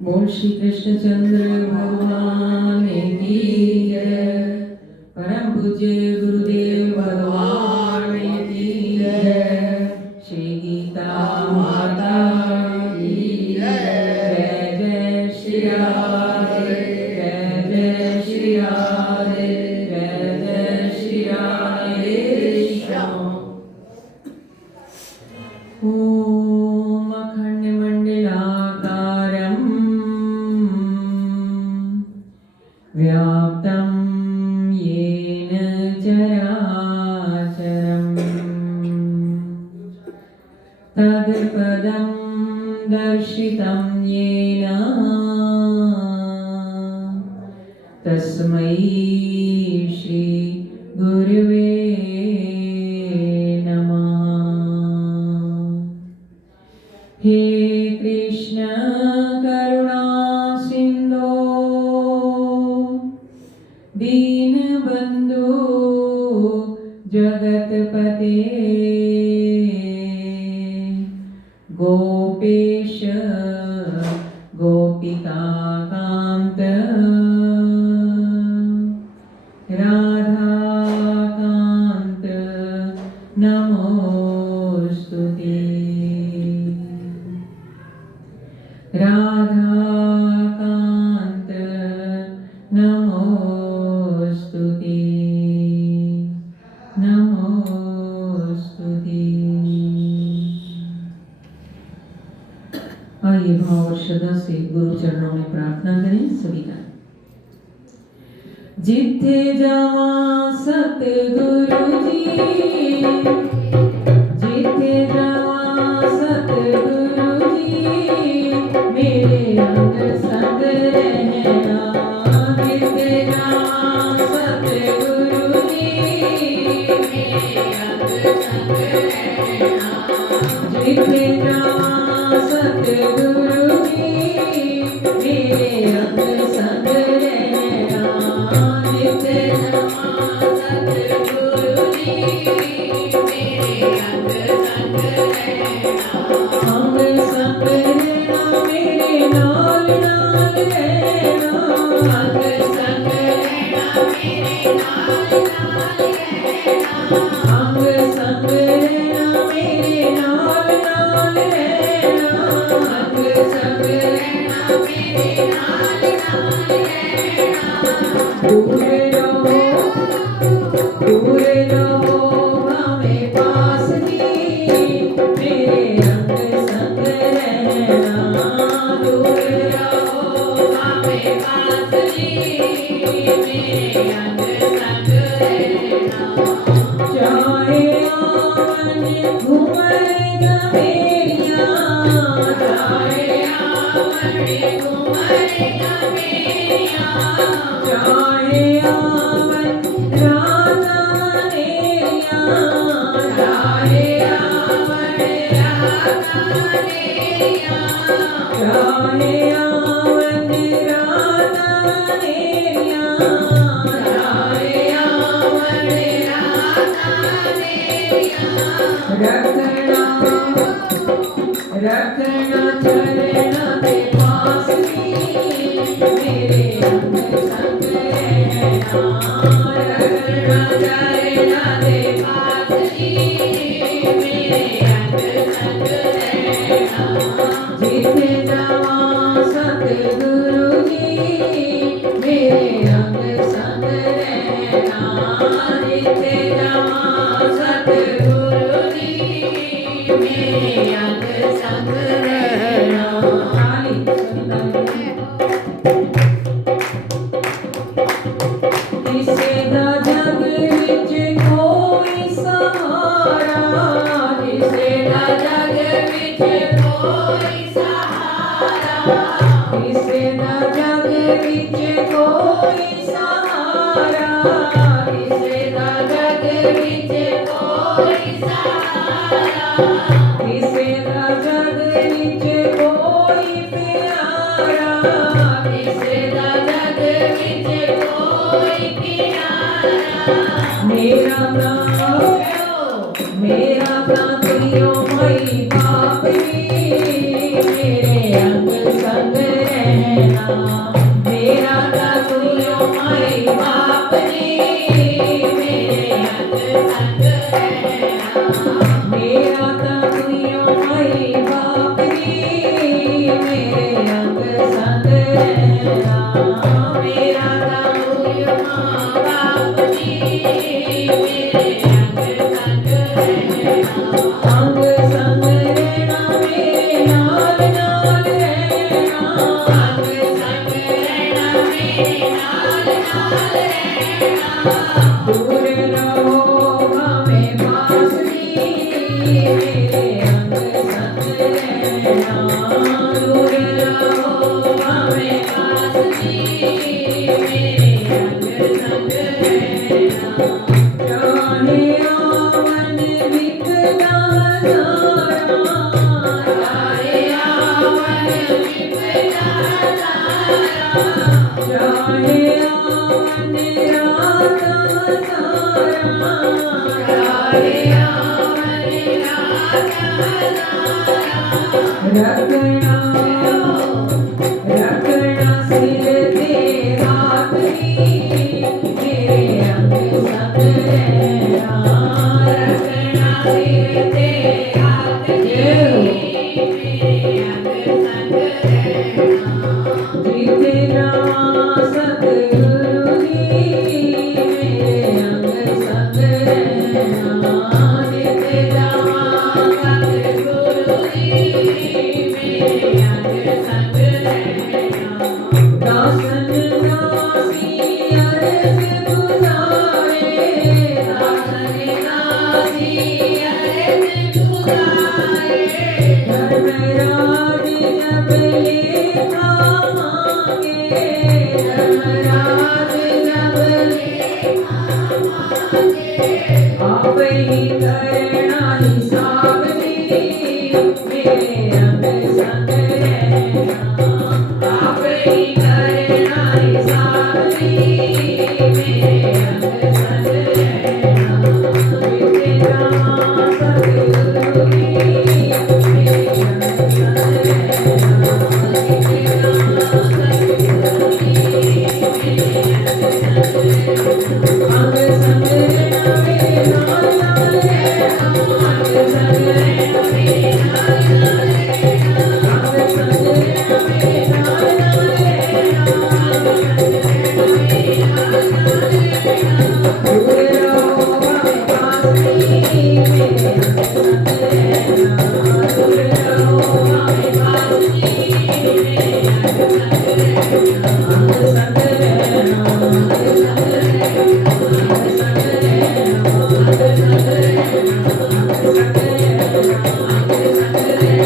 बोल श्री कृष्णचंद्र भगवान की जय। परम पूज्य गुरुदेव भगवान की जय। श्री गीता माता की जय। जय श्री राधे, जय जय श्री राधे, जय जय श्री राधे श्याम। ओम अखंड मंडलाकारं व्याप्तं येन चराचरं तत्पदं दर्शितं येन तस्मै श्री गुरुवे नमः। हे कृष्ण करुणा सिंधो दीनबंधु जगतपते गोपेश गोपिकान्त राधाकान्त नमोस्तुते। राधाकान्त नमोस्तुते, नमोस्तुते। आइए भाव और श्रद्धा से गुरु चरणों में प्रार्थना करें सभी का। जिथे जावा सतगुरु जी, जिथे जावा सतगुरु जी, मेरे अंग संग रहना। जिथे जावा सतगुरु जी, मेरे अंग संग रहना। जिथे जावा सतगुरु जी, मेरे अंग संग रहना। जिथे जावा सतगुरु जी, मेरे अंग संग रहना। अंग संग रहना, मेरे नाल नाल रहना। अंग संग रहना, मेरे नाल नाल रहना। अंग संग रहना, मेरे नाल नाल रहना। अंग संग रहना, मेरे नाल नाल रहना। दूर रहो, दूर रहो भावे पास जी, मेरे अंग संग रहना। दूर रहो भावे पास जी, मेरे अंग संग रहना। चाहे आवन घुमरेगा मेरिया, चाहे आवन घुमरेगा मेरिया। चाहे आवन राधा नेरिया, चाहे आवन राधा नेरिया। चाहे आवन राधा नेरिया, चाहे आवन राधा नेरिया। रखना रखना चरना के पास जी, मेरे अंग संग रहना। रखना चरना के पास जी, मेरे अंग संग रहना। जिथे जावा सतगुरु जी, मेरे अंग संग रहना। जिथे जावा सतगुरु जी, मेरे अंग संग रहना। किसे दा जग विच कोई सहारा, किसे दा जग विच कोई सहारा। किसे दा जग विच कोई सहारा, किसे दा जग विच कोई सहारा। किसे दा जग विच कोई प्यारा, किसे दा जग विच कोई प्यारा। मेरा प्राण तुइयो मई बाप जी, मेरे अंग संग रहना। मेरा तुयो माई बाप नी मेरे अंग संग रहना। मेरा तुयो माई बाप नी मेरे अंग संग रहना। मेरा तुयो माँ बाप नी मेरे अंग संग रहना। अंग संग रहना मेरे नाल नाल रहना। अंग संग रहना मेरे नाल नाल रहना। दूर रहो हमें पास नी मेरे अंग संग रहना। दूर रहो हमें पास नी मेरे अंग संग रहना। चाहे आवन विपदा सारा। चाहे आवन विपदा सारा। चाहे आवन रात सारा। चाहे आवन रात सारा। रखना रखना सिर ते हाथ नी मेरे अंग संग रहना। रखना सिर ते हाथ नी मेरे अंग संग रहना। जिते जावा सतगुरु नी मेरे अंग संग रहना। जिते जावा सतगुरु नी मेरे अंग संग रहना। दासन दासी अर्ज गुजारे। दासन दासी अर्ज गुजारे। धर्मराज जब लेखा मांगे। धर्मराज जब लेखा मांगे। आप ही करना हिसाब नी मेरे अंग संग रहना। आप ही करना हिसाब नी मेरे अंग संग रहना। जिते जावा सतगुरु नी मेरे अंग संग रहना। जिते जावा सतगुरु नी मेरे अंग संग रहना। अंग संग रहना मेरे नाल नाल रहना। अंग संग रहना मेरे नाल नाल रहना। अंग संग रहना मेरे नाल नाल रहना। अंग संग रहना मेरे नाल नाल रहना। दूर रहो हमें पास नी मेरे अंग संग रहना। दूर रहो हमें पास नी मेरे अंग संग रहना। अंग संग रहना अंग संग रहना। अंग संग रहना अंग संग रहना। अंग संग रहना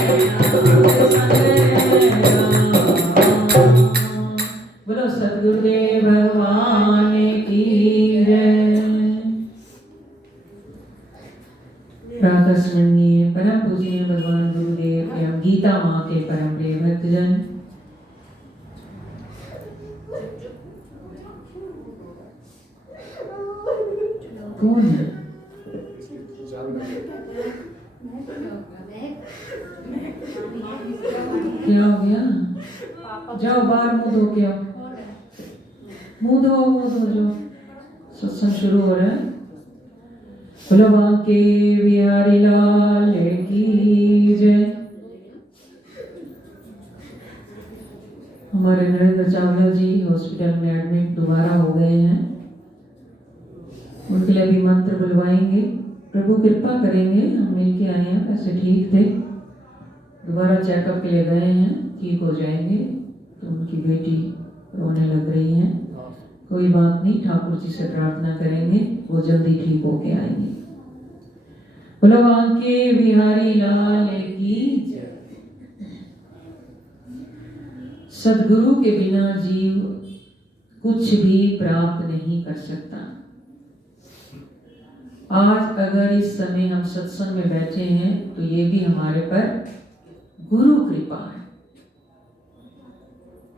अंग संग रहना। बोलो सतगुरुदेव भगवान की जय। प्रातः स्मरणीय परम पूजनीय भगवान गुरुदेव एवं गीता माँ के परम प्रिय भक्तजन, कौन है? क्या हो गया? जाओ बाहर मुंह धो के आओ। मुंह धो जाओ। सत्संग शुरू हो रहा है। बोलो बांके बिहारी लाल की जय। हमारे नरेंद्र चावला जी हॉस्पिटल में एडमिट दोबारा हो गए हैं। उनके लिए भी मंत्र बुलवाएंगे। प्रभु कृपा करेंगे। हम मिलके आए हैं, कैसे ठीक थे, दोबारा चेकअप के लिए गए हैं, ठीक हो जाएंगे। तो उनकी बेटी रोने लग रही है। कोई बात नहीं, ठाकुर जी से प्रार्थना करेंगे, वो जल्दी ठीक होके आएंगे। बोलो बांके बिहारी लाल की जय। सदगुरु के बिना जीव कुछ भी प्राप्त नहीं कर सकता। आज अगर इस समय हम सत्संग में बैठे हैं तो ये भी हमारे पर गुरु कृपा है।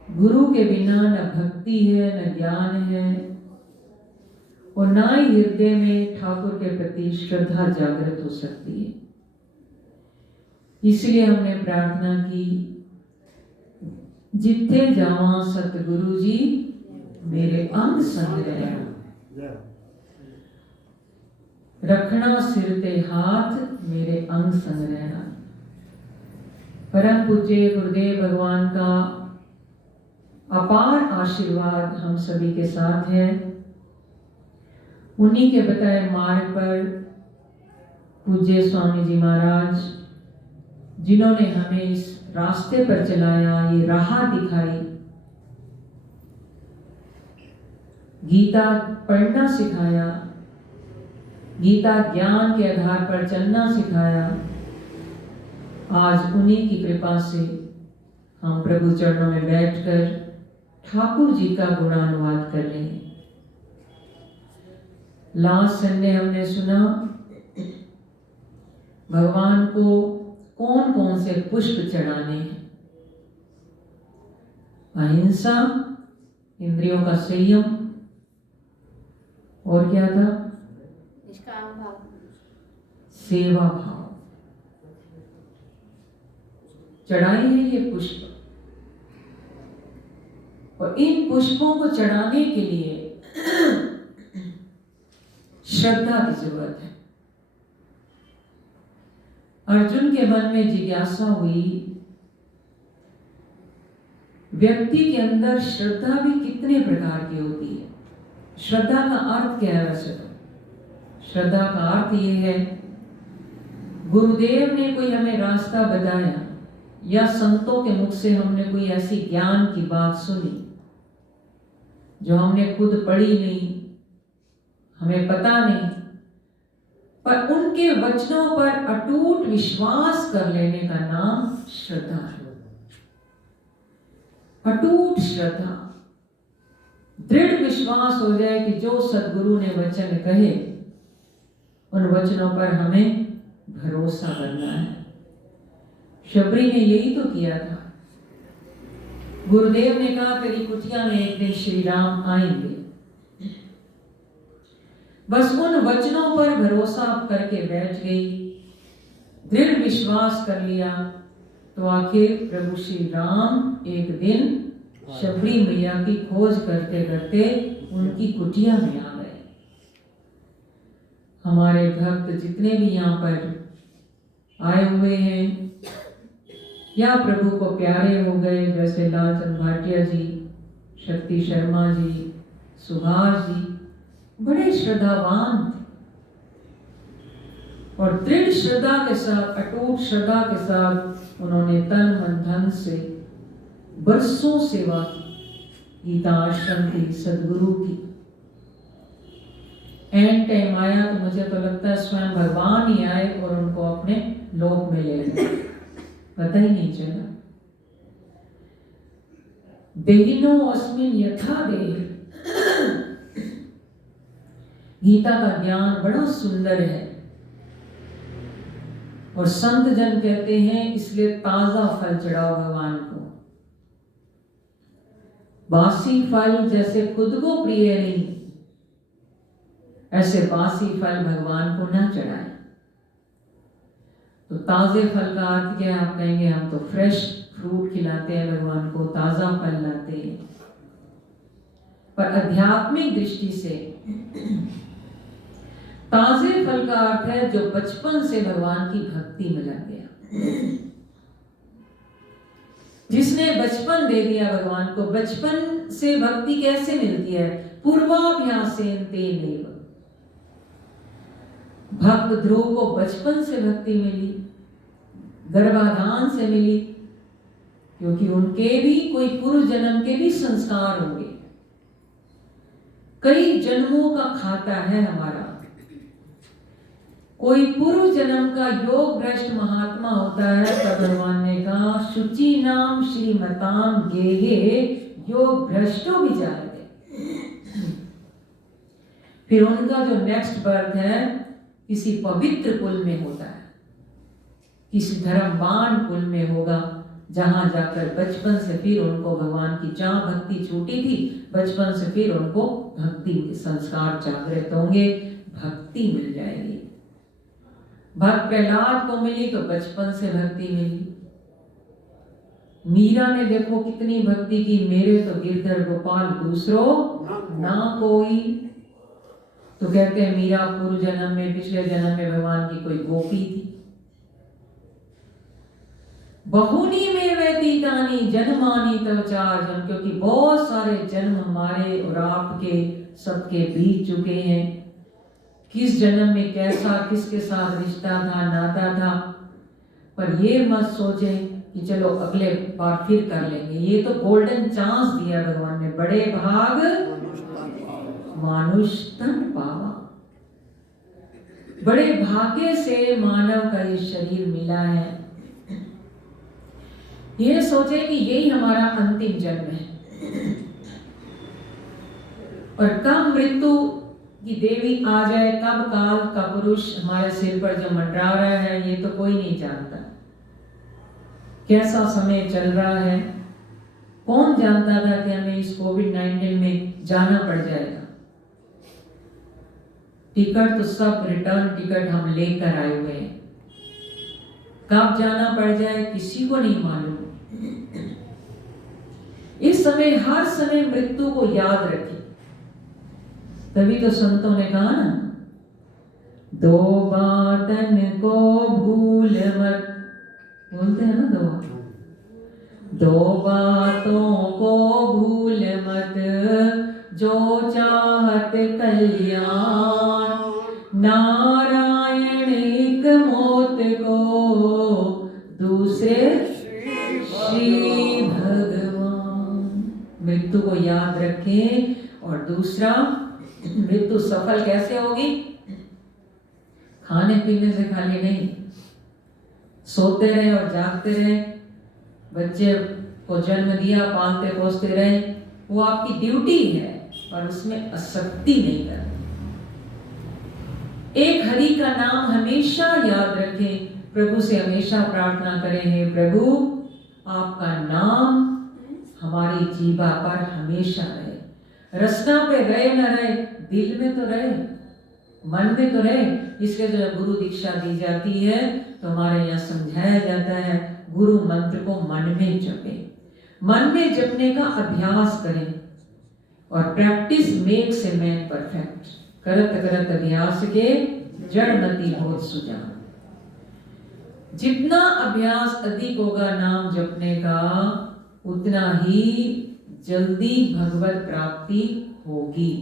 गुरु के बिना न भक्ति है, न ज्ञान है, और ना ही हृदय में ठाकुर के प्रति श्रद्धा जागृत हो सकती है। इसलिए हमने प्रार्थना की, जिथे जावा सतगुरु जी मेरे अंग संग रहना, रखना सिर ते हाथ मेरे अंग संग रहना। परम पूज्य गुरुदेव भगवान का अपार आशीर्वाद हम सभी के साथ है। उन्हीं के बताए मार्ग पर पूज्य स्वामी जी महाराज, जिन्होंने हमें इस रास्ते पर चलाया, ये राह दिखाई, गीता पढ़ना सिखाया, गीता ज्ञान के आधार पर चलना सिखाया। आज उन्हीं की कृपा से हम प्रभु चरणों में बैठकर ठाकुर जी का गुणानुवाद कर रहे हैं। लास्ट संडे हमने सुना भगवान को कौन कौन से पुष्प चढ़ाने हैं। अहिंसा, इंद्रियों का संयम, और क्या था? निष्काम भाव, सेवा भाव। चढ़ाए हैं ये पुष्प, और इन पुष्पों को चढ़ाने के लिए श्रद्धा की जरूरत है। अर्जुन के मन में जिज्ञासा हुई, व्यक्ति के अंदर श्रद्धा भी कितने प्रकार की होती है। श्रद्धा का अर्थ क्या है? वैसे तो श्रद्धा का अर्थ ये है, गुरुदेव ने कोई हमें रास्ता बताया या संतों के मुख से हमने कोई ऐसी ज्ञान की बात सुनी जो हमने खुद पढ़ी नहीं, हमें पता नहीं, पर उनके वचनों पर अटूट विश्वास कर लेने का नाम श्रद्धा है। अटूट श्रद्धा, दृढ़ विश्वास हो जाए कि जो सद्गुरु ने वचन कहे उन वचनों पर हमें भरोसा करना है। शबरी ने यही तो किया था। गुरुदेव ने कहा तेरी कुटिया में एक दिन श्री राम आएंगे, बस उन वचनों पर भरोसा करके बैठ गई, दृढ़ विश्वास कर लिया, तो आखिर प्रभु श्री राम एक दिन शबरी मैया की खोज करते करते उनकी कुटिया में आ गए। हमारे भक्त जितने भी यहाँ पर आए हुए हैं या प्रभु को प्यारे हो गए, जैसे लालचंद भाटिया जी, शक्ति शर्मा जी, सुभाष जी, बड़े श्रद्धावान थे और दृढ़ श्रद्धा के साथ, अटूट श्रद्धा के साथ उन्होंने तन मन धन से बरसों सेवा की, गीता आश्रम की, सदगुरु की। एंड टाइम आया तो मुझे तो लगता है स्वयं भगवान ही आए और उनको अपने लोक में ले गए, पता ही नहीं चला। देहिनो अस्मिन यथा देह, गीता का ज्ञान बड़ा सुंदर है और संत जन कहते हैं इसलिए ताजा फल चढ़ाओ भगवान को। बासी फल जैसे खुद को प्रिय नहीं, ऐसे बासी फल भगवान को ना चढ़ाए। तो ताजे फल का अर्थ क्या है? आप कहेंगे हम तो फ्रेश फ्रूट खिलाते हैं भगवान को, ताजा फल लाते हैं, पर आध्यात्मिक दृष्टि से ताजे फल का अर्थ है जो बचपन से भगवान की भक्ति में लग गया। जिसने बचपन दे दिया भगवान को। बचपन से भक्ति कैसे मिलती है? पूर्वाभ्यासेन तेनैव। भक्त ध्रुव को बचपन से भक्ति मिली, गर्भाधान से मिली, क्योंकि उनके भी कोई पूर्व जन्म के भी संस्कार होंगे। कई जन्मों का खाता है हमारा। कोई पूर्व जन्म का योग भ्रष्ट महात्मा होता है, तब भगवान ने कहा शुचि नाम श्रीमताम गेहे योग भ्रष्टो भी जाएंगे। फिर उनका जो नेक्स्ट बर्थ है किसी पवित्र कुल में होता है, किसी धर्मवान कुल में होगा, जहां जाकर बचपन से फिर उनको भगवान की, जहां भक्ति छूटी थी बचपन से फिर उनको भक्ति के संस्कार जागृत होंगे, भक्ति मिल जाएगी। भक्त प्रहलाद को मिली तो बचपन से भक्ति मिली, मीरा ने देखो कितनी भक्ति की, मेरे तो गिरधर गोपाल दूसरो ना कोई। तो कहते हैं मीरा पूर्व जन्म में, पिछले जन्म में भगवान की कोई गोपी थी। बहुनी में व्यतीतानी जन्मानी तव चार जन्म, क्योंकि बहुत सारे जन्म हमारे और आपके सबके बीत चुके हैं। किस जन्म में कैसा किसके साथ रिश्ता था, नाता था, पर ये मत सोचे कि चलो अगले बार फिर कर लेंगे। ये तो गोल्डन चांस दिया भगवान ने, बड़े भाग मानुष तन पावा। बड़े भाग्य से मानव का ये शरीर मिला है। ये सोचे कि यही हमारा अंतिम जन्म है, और कब मृत्यु की देवी आ जाए, कब काल का पुरुष हमारे सिर पर जो मंडरा रहा है, ये तो कोई नहीं जानता। कैसा समय चल रहा है, कौन जानता था कि हमें इस कोविड-19 में जाना पड़ जाएगा। टिकट तो सब रिटर्न टिकट हम लेकर आए हुए हैं, कब जाना पड़ जाए किसी को नहीं मालूम। इस समय हर समय मृत्यु को याद रखें। तभी तो संतों ने कहा ना, दो बातन को भूल मत, बोलते हैं ना, दो बातों को भूल मत, जो चाहत कल्याण, नारायण एक मौत को, दूसरे श्री भगवान। मृत्यु को याद रखें। और दूसरा, मृत्यु सफल कैसे होगी? खाने पीने से खाली नहीं, सोते रहे और जागते रहे, बच्चे को जन्म दिया, पालते पोसते रहे, वो आपकी ड्यूटी है, और उसमें आसक्ति नहीं करनी। एक हरि का नाम हमेशा याद रखें, प्रभु से हमेशा प्रार्थना करें, हे प्रभु आपका नाम हमारी जीवा पर हमेशा रहे। रस्ता पे रहे न रहे, दिल में तो रहे, मन में तो रहे। इसलिए जब गुरु दीक्षा दी जाती है तो हमारे यहाँ समझाया जाता है, गुरु मंत्र को मन में जपे। मन में जपने का अभ्यास करें, और practice makes a man perfect. करत करत अभ्यास के जड़मति होत सुजान। जितना अभ्यास अधिक होगा नाम जपने का, उतना ही जल्दी भगवत प्राप्ति होगी।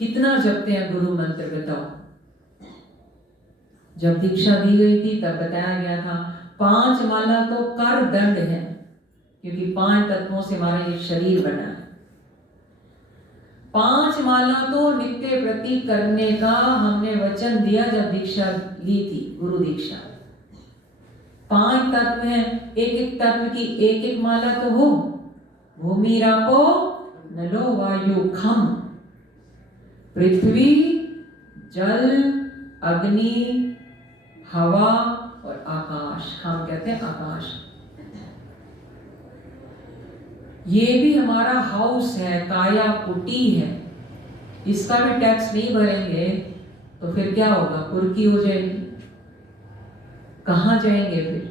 कितना जपते हैं गुरु मंत्र बताओ? जब दीक्षा दी गई थी तब बताया गया था 5 माला तो कर दंड है, क्योंकि 5 तत्वों से हमारा ये शरीर बना है। 5 माला तो नित्य प्रति करने का हमने वचन दिया जब दीक्षा ली थी, गुरु दीक्षा। 5 तत्व हैं, एक एक तत्व की एक एक माला तो हो। भूमि रापो नलो वायु खम, पृथ्वी जल अग्नि हवा और आकाश। हम कहते हैं आकाश। ये भी हमारा हाउस है, काया कुटी है। इसका भी टैक्स नहीं भरेंगे तो फिर क्या होगा? कुर्की हो जाएगी, कहां जाएंगे फिर?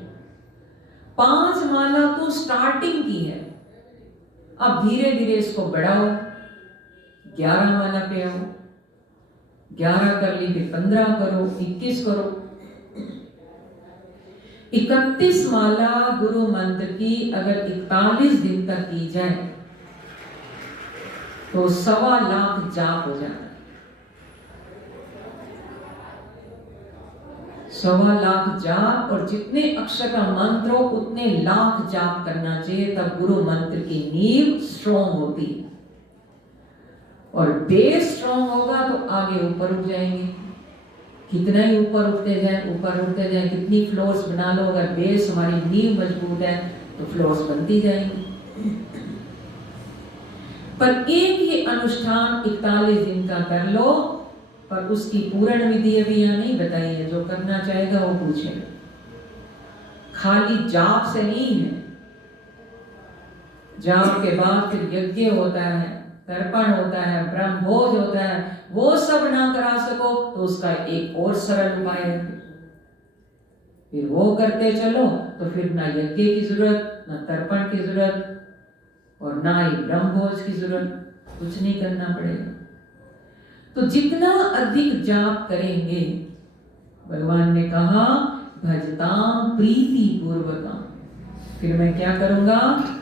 5 माला तो स्टार्टिंग की है, अब धीरे धीरे इसको बढ़ाओ। 11 माला पे आओ, 11 कर ली, फिर 15 करो, 21 करो। 31 माला गुरु मंत्र की अगर 41 दिन तक की जाए तो 1.25 लाख जाप हो जाता है। 1.25 लाख जाप, और जितने अक्षर का मंत्र हो उतने लाख जाप करना चाहिए, तब गुरु मंत्र की नींव स्ट्रॉन्ग होती है। और बेस स्ट्रॉन्ग होगा तो आगे ऊपर उठ जाएंगे। कितना ही ऊपर उठते जाए, कितनी फ्लोर्स बना लो, अगर बेस हमारी नींव मजबूत है तो फ्लोर्स बनती जाएंगी। पर एक ही अनुष्ठान 41 दिन का कर लो, पर उसकी पूर्ण विधि अभी यहाँ नहीं बताई है। जो करना चाहेगा वो पूछेगा। खाली जाप से नहीं है, जाप के बाद फिर यज्ञ होता है, तर्पण होता है, ब्रह्मभोज होता है। वो सब ना करा सको तो उसका एक और सरल उपाय है, फिर वो करते चलो तो फिर ना यज्ञ की जरूरत, ना तर्पण की जरूरत, और ना ही ब्रह्मभोज की जरूरत, कुछ नहीं करना पड़ेगा। तो जितना अधिक जाप करेंगे, भगवान ने कहा भजताम प्रीति पूर्वकम, फिर मैं क्या करूंगा,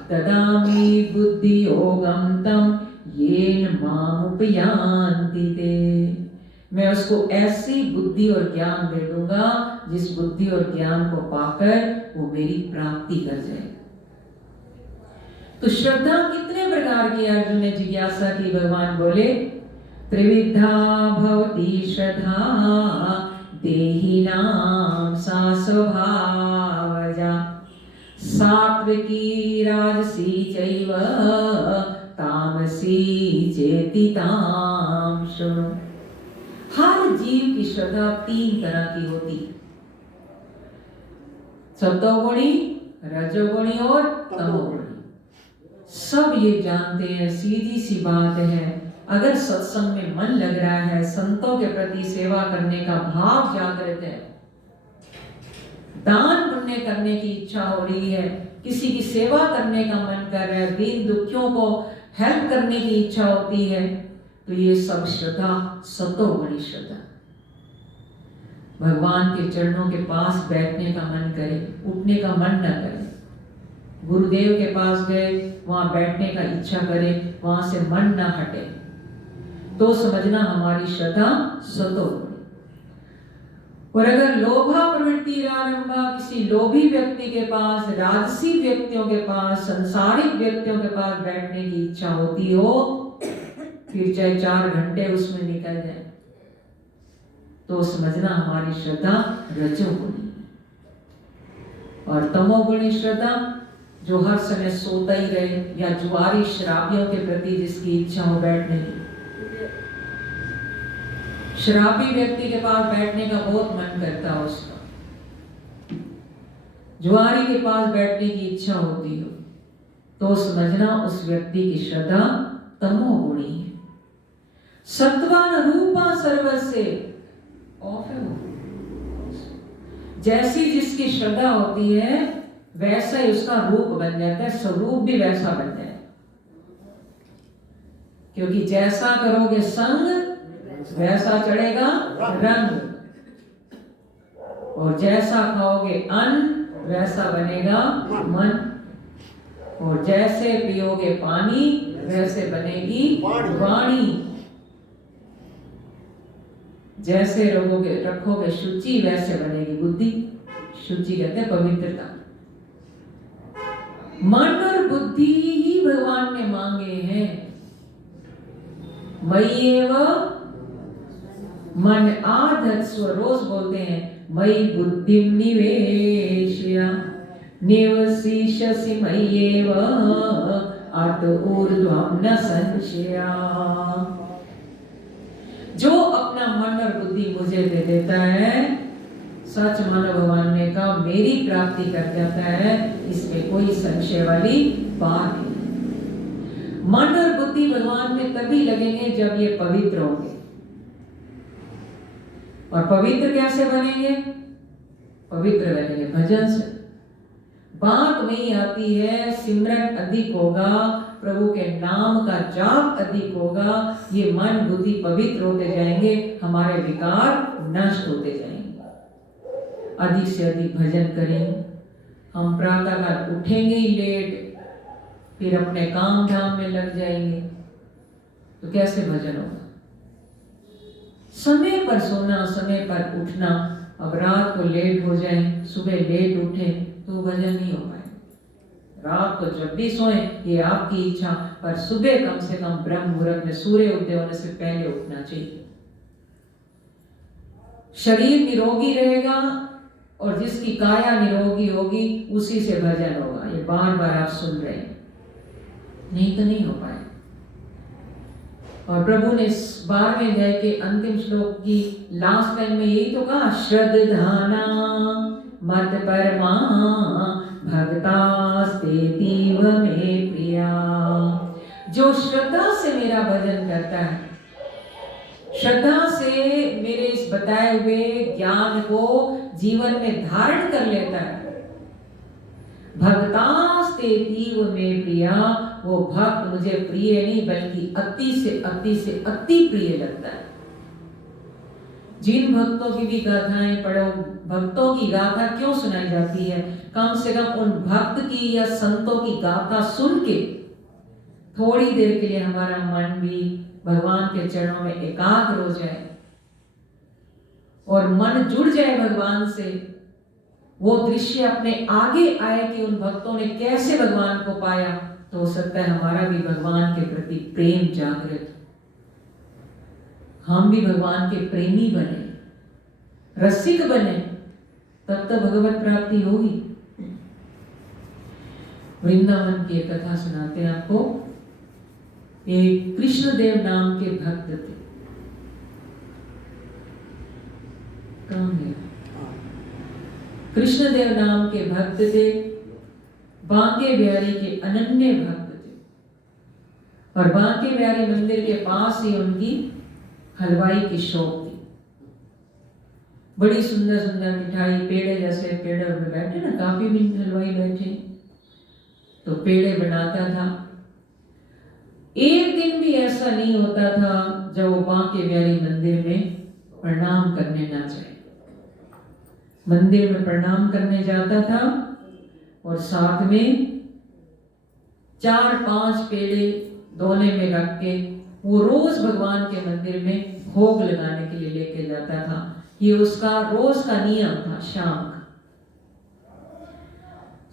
तदामि बुद्धि योगम तम येन मामुपयान्ति ते, मैं उसको ऐसी बुद्धि और ज्ञान दे दूंगा जिस बुद्धि और ज्ञान को पाकर वो मेरी प्राप्ति कर जाए। तो श्रद्धा कितने प्रकार की, अर्जुन ने जिज्ञासा की। भगवान बोले त्रिविधा भवति श्रद्धा देहिनां सा स्वभावजा, सात्विकी राजसी चैव तामसी चेति ताम शृणु। हर जीव की श्रद्धा 3 तरह की होती है, सत्वगुणी, रजोगुणी और तमोगुणी। सब ये जानते हैं, सीधी सी बात है, अगर सत्संग में मन लग रहा है, संतों के प्रति सेवा करने का भाव जागृत है, दान पुण्य करने की इच्छा हो रही है, किसी की सेवा करने का मन कर रहा है, दीन दुखियों को हेल्प करने की इच्छा होती है, तो ये सब श्रद्धा सत्वगुणी श्रद्धा। भगवान के चरणों के पास बैठने का मन करे, उठने का मन न करे, गुरुदेव के पास गए, वहां बैठने का इच्छा करे, वहां से मन न हटे, तो समझना हमारी श्रद्धा सत्वगुणी। और अगर लोभा प्रवृत्ति आरंभा, किसी लोभी व्यक्ति के पास, राजसी व्यक्तियों के पास, संसारिक व्यक्तियों के पास बैठने की इच्छा होती हो, फिर चाहे 4 घंटे उसमें निकल जाए, तो समझना हमारी श्रद्धा रजोगुणी। और तमोगुणी श्रद्धा, जो हर समय सोता ही रहे, या जुआरी शराबियों के प्रति जिसकी इच्छा हो बैठने की। शराबी व्यक्ति के पास बैठने का बहुत मन करता है उसका, जुआरी के पास बैठने की इच्छा होती हो, तो समझना उस व्यक्ति की श्रद्धा तमोगुणी है। सत्वान रूपा सर्वस्य ऑफ है, जैसी जिसकी श्रद्धा होती है वैसा ही उसका रूप बन जाता है, स्वरूप भी वैसा बन जाए। क्योंकि जैसा करोगे संग वैसा चढ़ेगा रंग, और जैसा खाओगे अन्न वैसा बनेगा मन, और जैसे पियोगे पानी वैसे बनेगी वाणी, जैसे रखोगे शुचि वैसे बनेगी बुद्धि। शुचि कहते हैं पवित्रता। मन और बुद्धि ही भगवान ने मांगे हैं। मय्येव मन आधत्स्व, रोज बोलते हैं मयि बुद्धिं निवेशय निवसिष्यसि मय्येव अत ऊर्ध्वं न संशया। जो अपना मन और बुद्धि मुझे दे देता है, सच मानो भगवान ने कहा मेरी प्राप्ति कर जाता है, इसमें कोई संशय वाली बात नहीं। मन और बुद्धि भगवान में तभी लगेंगे जब ये पवित्र होंगे। और पवित्र कैसे बनेंगे? पवित्र बनेंगे भजन से। बात वही आती है, सिमरन अधिक होगा, प्रभु के नाम का जाप अधिक होगा, ये मन बुद्धि पवित्र होते जाएंगे, हमारे विकार नष्ट होते जाएंगे। अधिक से अधिक भजन करें। हम प्रातःकाल उठेंगे ही लेट, फिर अपने काम धाम में लग जाएंगे, तो कैसे भजन होगा? समय पर सोना, समय पर उठना। अब रात को लेट हो जाए, सुबह लेट उठे तो भजन नहीं हो पाए। रात को जब भी सोए ये आपकी इच्छा, पर सुबह कम से कम ब्रह्म मुहूर्त में सूर्य उदय होने से पहले उठना चाहिए। शरीर निरोगी रहेगा और जिसकी काया निरोगी होगी उसी से भजन होगा। ये बार बार आप सुन रहे हैं, नहीं तो नहीं हो पाए। और प्रभु ने 12वें अध्याय के अंतिम श्लोक की लास्ट लाइन में यही तो कहा, श्रद्धाना मत परमा भक्तास्तेतीव मे प्रिया। जो श्रद्धा से मेरा भजन करता है, श्रद्धा से मेरे इस बताए हुए ज्ञान को जीवन में धारण कर लेता है। भक्तास्तेतीव में प्रिया, वो भक्त मुझे प्रिय नहीं बल्कि अति से अति से अति प्रिय लगता है। जिन भक्तों की भी गाथाएं पढ़ो, भक्तों की गाथा क्यों सुनाई जाती है? कम से कम उन भक्त की या संतों की गाथा सुन के थोड़ी देर के लिए हमारा मन भी भगवान के चरणों में एकाग्र हो जाए और मन जुड़ जाए भगवान से। वो दृश्य अपने आगे आए कि उन भक्तों ने कैसे भगवान को पाया, तो हो सकता है हमारा भी भगवान के प्रति प्रेम जागृत, हम भी भगवान के प्रेमी बने, रसिक बने, तब तो भगवत प्राप्ति होगी। वृंदावन की एक कथा सुनाते हैं आपको। एक कृष्णदेव नाम के भक्त थे। कहाँ गया? कृष्णदेव नाम के भक्त थे, बांके बिहारी के अनन्य भक्त थे, और बांके बिहारी मंदिर के पास ही उनकी हलवाई की शॉप थी। बड़ी सुंदर सुंदर मिठाई, पेड़े जैसे पेड़े में बैठे ना, काफी भी हलवाई बैठे तो पेड़े बनाता था। एक दिन भी ऐसा नहीं होता था जब वो बांके बिहारी मंदिर में प्रणाम करने ना जाए। मंदिर में प्रणाम करने जाता था और साथ में 4-5 पेड़े दोने में रख के वो रोज भगवान के मंदिर में भोग लगाने के लिए लेके जाता था। ये उसका रोज का नियम था। शाम का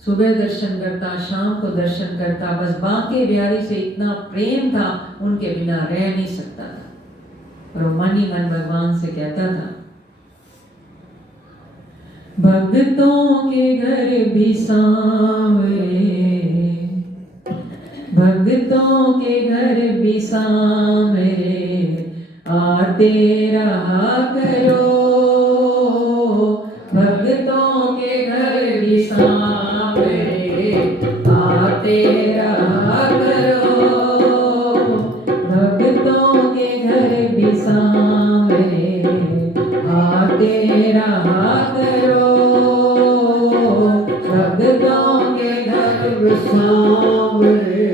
सुबह दर्शन करता, शाम को दर्शन करता। बस बांके बिहारी से इतना प्रेम था, उनके बिना रह नहीं सकता था। और मन ही मन भगवान से कहता था, भक्तों के घर भी सांवरे, भक्तों के घर भी सांवरे, आते रहा करो। भक्तों के घर भी सांवरे, आते रहा करो। भक्तों के घर भी सांवरे, आते रहा करो। भक्तों के घर भी सांवरे,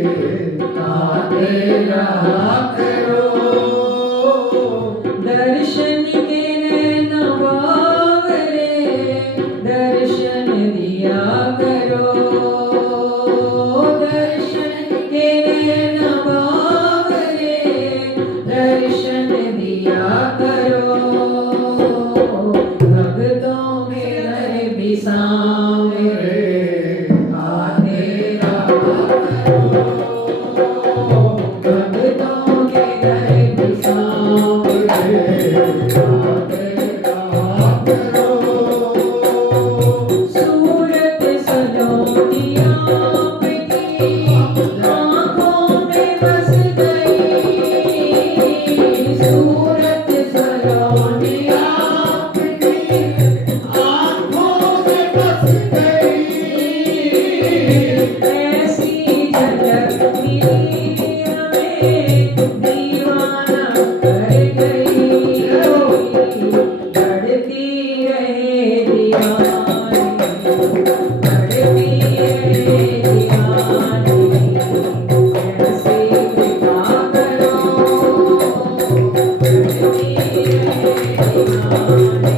आते रहा करो। दर्शन के नैन बावरे, दर्शन दिया करो। दर्शन के नैन बावरे, दर्शन दिया करो। भक्तों के घर भी सांवरे, आते रहा करो। भक्तों के घर भी सांवरे, आते रहा करो। सूरत सलोनी आपकी आँखों में बस गई। सूरत सलोनी आपकी आँखों में बस गई। ऐसी झलक मिली हमें, दीवाना कर गई। बढ़ती रहे दीवानी, बढ़ती रहे दीवानी, ऐसे कृपा करो। बढ़ती रहे दीवानी,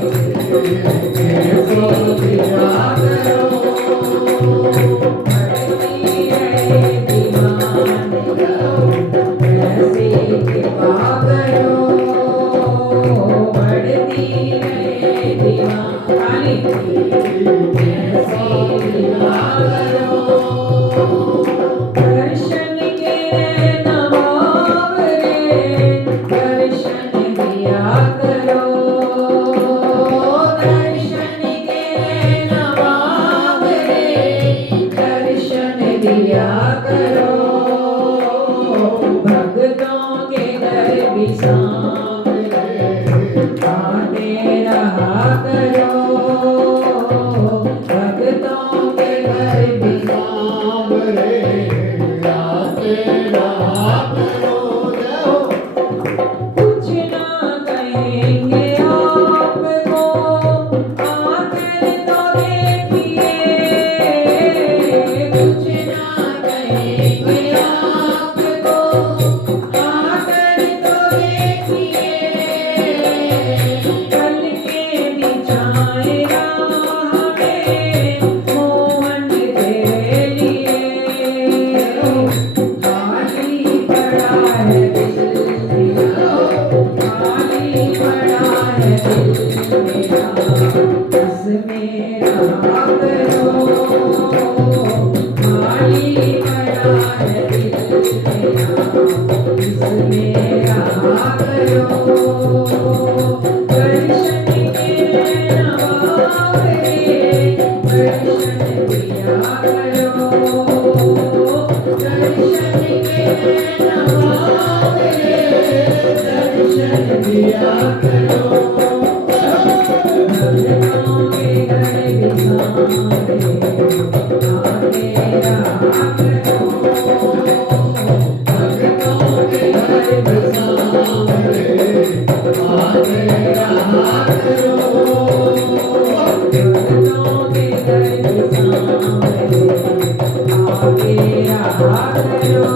ऐसे कृपा करो। बढ़ती रहे दीवानी, ऐसे कृपा करो। बढ़ती रहे दीवानी, ऐसे कृपा करो। दर्शन के नैन बावरे, दर्शन दिया करो। दर्शन के नैन बावरे, दर्शन दिया करो। भक्तों के घर भी सांवरे, आते रहा करो। भक्तों के घर भी सांवरे, आते रहा करो। कुछ ना कहेंगे आपको, आके आगे रहा करो,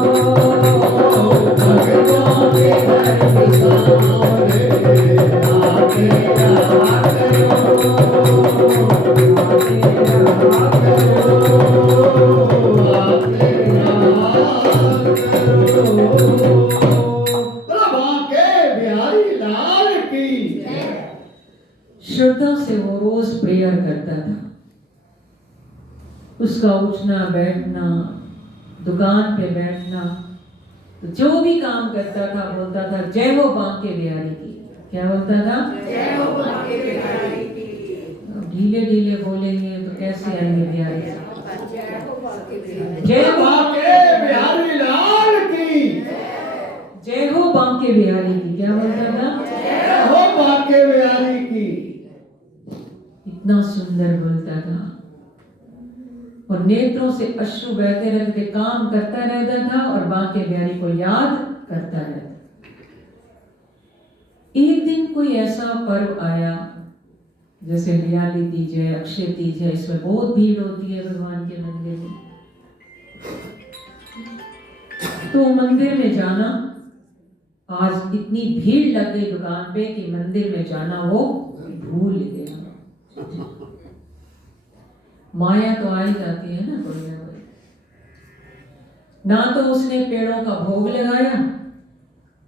भक्तों के घर बिसारे, आगे रहा करो, आगे रहा करो, आगे रहा करो। बांके बिहारी लाल की श्रद्धा से वो रोज प्रेयर करता था। उसका उठना बैठना, दुकान पे बैठना, तो जो भी काम करता था बोलता था जय हो बांके बिहारी की। क्या बोलता था? जय हो बांके बिहारी की। ढीले ढीले बोलेंगे तो कैसे आएंगे बिहारी से? जय हो बांके बिहारी। जय हो बांके बिहारी लाल की जय हो बांके बिहारी की। क्या बोलता था? जय हो बांके बिहारी की। इतना सुंदर बोलता था और नेत्रों से अश्रु बहते रहते, काम करता रहता था और बांके बिहारी को याद करता रहता। एक दिन कोई ऐसा पर्व आया, जैसे हरियाली तीज है, अक्षय तीज है, इसमें बहुत भीड़ होती है भगवान के मंदिर में। तो मंदिर में जाना, आज इतनी भीड़ लग गई दुकान पे कि मंदिर में जाना वो भूल गया। माया तो आ ही जाती है ना कोई ना कोई। ना तो उसने पेड़ों का भोग लगाया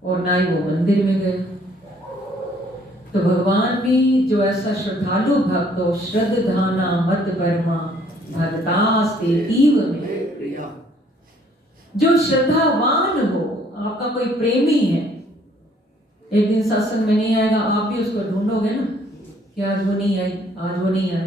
और ना ही वो मंदिर में गए। तो भगवान भी जो ऐसा श्रद्धालु भक्त हो, श्रद्धाना मत वर्मा भक्तास्ते तीव में, जो श्रद्धावान हो, आपका कोई प्रेमी है, एक दिन सत्संग में नहीं आएगा, आप भी उसको ढूंढोगे ना कि आज वो नहीं आई, आज वो नहीं आया।